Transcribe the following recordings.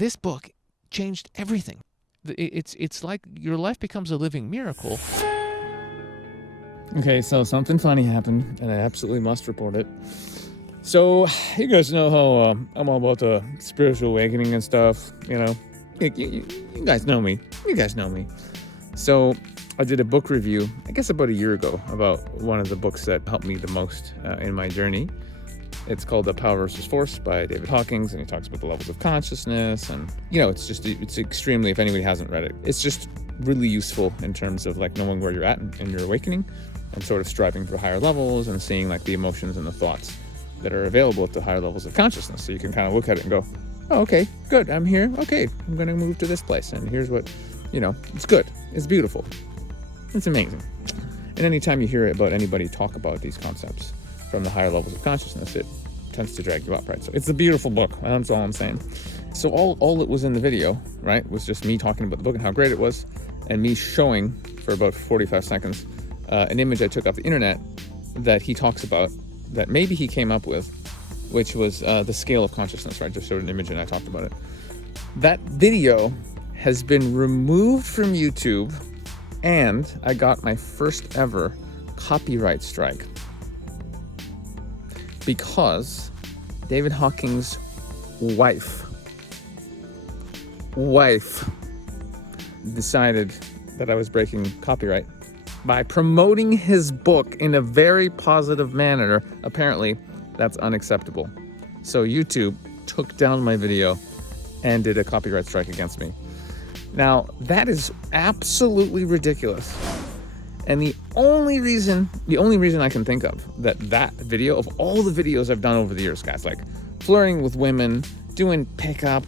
This book changed everything. It's like your life becomes a living miracle. Okay, so something funny happened, and I absolutely must report it. So, you guys know how I'm all about the spiritual awakening and stuff, you know? You guys know me. You guys know me. So, I did a book review, I guess about a year ago, about one of the books that helped me the most in my journey. It's called The Power versus Force by David Hawkins, and he talks about the levels of consciousness, and, you know, it's extremely, if anybody hasn't read it, it's just really useful in terms of, like, knowing where you're at in your awakening and sort of striving for higher levels and seeing, like, the emotions and the thoughts that are available at the higher levels of consciousness. So you can kind of look at it and go, oh, okay, good, I'm here. Okay, I'm going to move to this place. And here's what, you know, it's good. It's beautiful. It's amazing. And anytime you hear about anybody talk about these concepts from the higher levels of consciousness, it tends to drag you up, right? So it's a beautiful book. That's all I'm saying. So all that was in the video, right, was just me talking about the book and how great it was, and me showing for about 45 seconds an image I took off the internet that he talks about, that maybe he came up with, which was the scale of consciousness, right? Just showed an image and I talked about it. That video has been removed from YouTube, and I got my first ever copyright strike because David Hawkins' wife decided that I was breaking copyright by promoting his book in a very positive manner. Apparently, that's unacceptable. So YouTube took down my video and did a copyright strike against me. Now, that is absolutely ridiculous. And the only reason I can think of that video, of all the videos I've done over the years, guys, like flirting with women, doing pickup,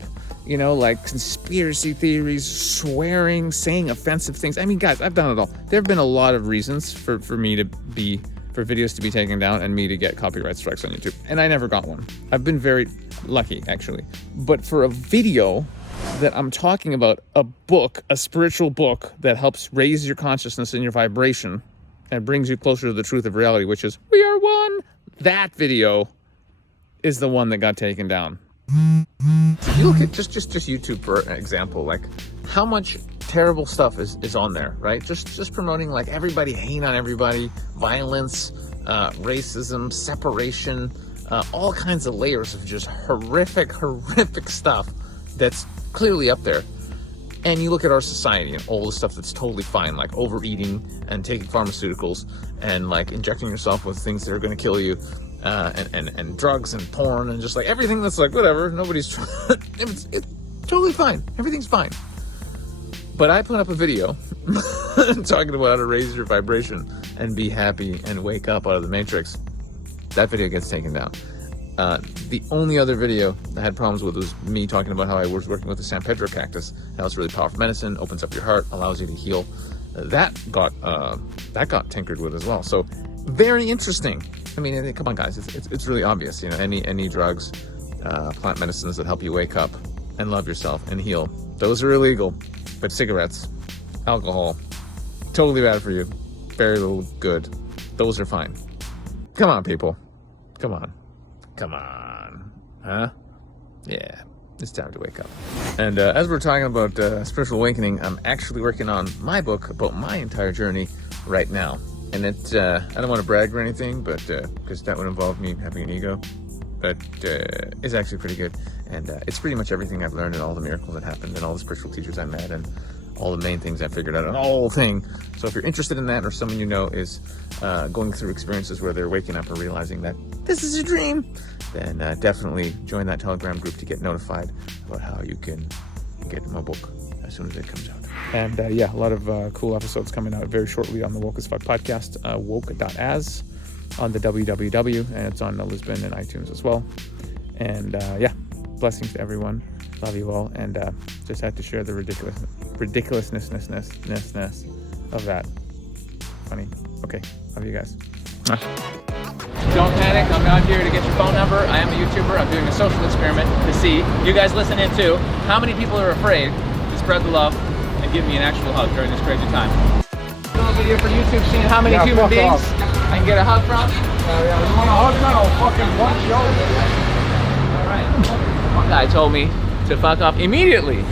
you know, like conspiracy theories, swearing, saying offensive things. I mean, guys, I've done it all. There have been a lot of reasons for videos to be taken down and me to get copyright strikes on YouTube. And I never got one. I've been very lucky, actually. But for a video that I'm talking about, a book, a spiritual book that helps raise your consciousness and your vibration and brings you closer to the truth of reality, which is we are one, that video is the one that got taken down. If you look at just YouTube, for an example, like how much terrible stuff is on there, right? Just promoting like everybody hating on everybody, violence, racism, separation, all kinds of layers of just horrific stuff that's clearly up there. And you look at our society and all the stuff that's totally fine, like overeating and taking pharmaceuticals and like injecting yourself with things that are going to kill you. And drugs and porn and just like everything that's like whatever, nobody's it's totally fine, everything's fine. But I put up a video talking about how to raise your vibration and be happy and wake up out of the matrix. That video gets taken down. The only other video I had problems with was me talking about how I was working with the San Pedro cactus, how it's really powerful medicine, opens up your heart, allows you to heal. That got tinkered with as well. So very interesting. I mean, come on, guys, it's really obvious. You know, any drugs, plant medicines that help you wake up and love yourself and heal, those are illegal. But cigarettes, alcohol, totally bad for you. Very little good. Those are fine. Come on, people. Come on. Huh? Yeah, it's time to wake up. And as we're talking about spiritual awakening, I'm actually working on my book about my entire journey right now. And it, I don't want to brag or anything, but because that would involve me having an ego, but it's actually pretty good. And it's pretty much everything I've learned and all the miracles that happened and all the spiritual teachers I met and all the main things I figured out and the whole thing. So if you're interested in that, or someone you know is going through experiences where they're waking up or realizing that this is a dream, then definitely join that Telegram group to get notified about how you can get my book as soon as it comes out. And yeah, a lot of cool episodes coming out very shortly on the Woke as Fuck podcast, woke.as on the www, and it's on Lisbon and iTunes as well. And yeah, blessings to everyone. Love you all. And just had to share the ridiculousness of that. Funny. Okay, love you guys. Don't panic, I'm not here to get your phone number. I am a YouTuber. I'm doing a social experiment to see, you guys listen in too, how many people are afraid to spread the love and give me an actual hug during this crazy time. A little video for YouTube seeing how many human beings I can get a hug from. You want a hug? No, fucking punch you. Alright. One guy told me to fuck off immediately.